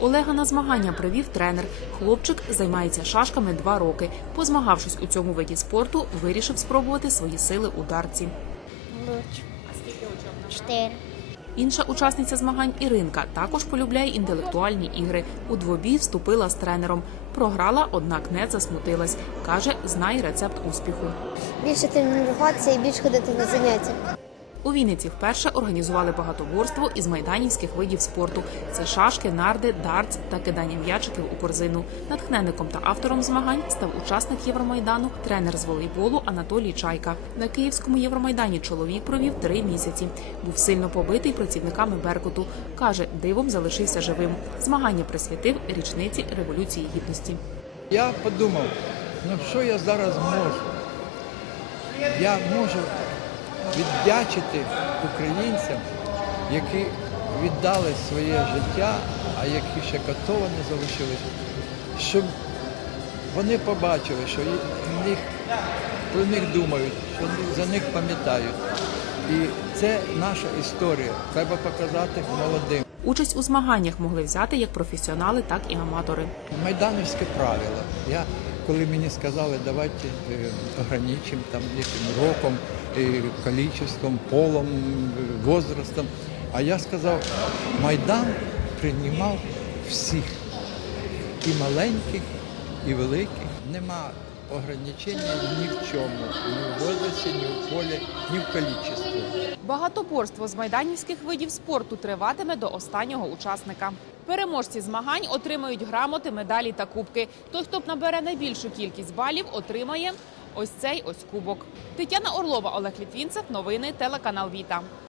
Олега на змагання привів тренер. Хлопчик займається шашками два роки. Позмагавшись у цьому виді спорту, вирішив спробувати свої сили у дарці. Чотири. Інша учасниця змагань Іринка також полюбляє інтелектуальні ігри. У двобій вступила з тренером. Програла, однак не засмутилась. каже, знає рецепт успіху. Більше тренуватися і більше ходити на заняття. У Вінниці вперше організували багатоборство із майданівських видів спорту: це шашки, нарди, дартс та кидання м'ячиків у корзину. Натхненником та автором змагань став учасник Євромайдану, тренер з волейболу Анатолій Чайка. На київському Євромайдані чоловік провів три місяці. Був сильно побитий працівниками Беркуту. каже, дивом залишився живим. Змагання присвятив річниці революції гідності. Я подумав, ну що я зараз можу? Я можу віддячити українцям, які віддали своє життя, а які ще катовані залишились, щоб вони побачили, що них, про них думають, що за них пам'ятають. І це наша історія. Треба показати молодим. Участь у змаганнях могли взяти як професіонали, так і аматори. Майдановське правило. Я коли мені сказали, давайте е, ограничимо там яким роком, е, количеством, полом, е, возрастом. А я сказав, Майдан приймав всіх, і маленьких, і великих. Нема ограничення ні в чому, ні в возрасті, ні в полі, ні в количестві. Багатоборство з майданівських видів спорту триватиме до останнього учасника. Переможці змагань отримають грамоти, медалі та кубки. Той, хто набере найбільшу кількість балів, отримає ось цей ось кубок. Тетяна Орлова, Олег Літвінцев. Новини телеканал Віта.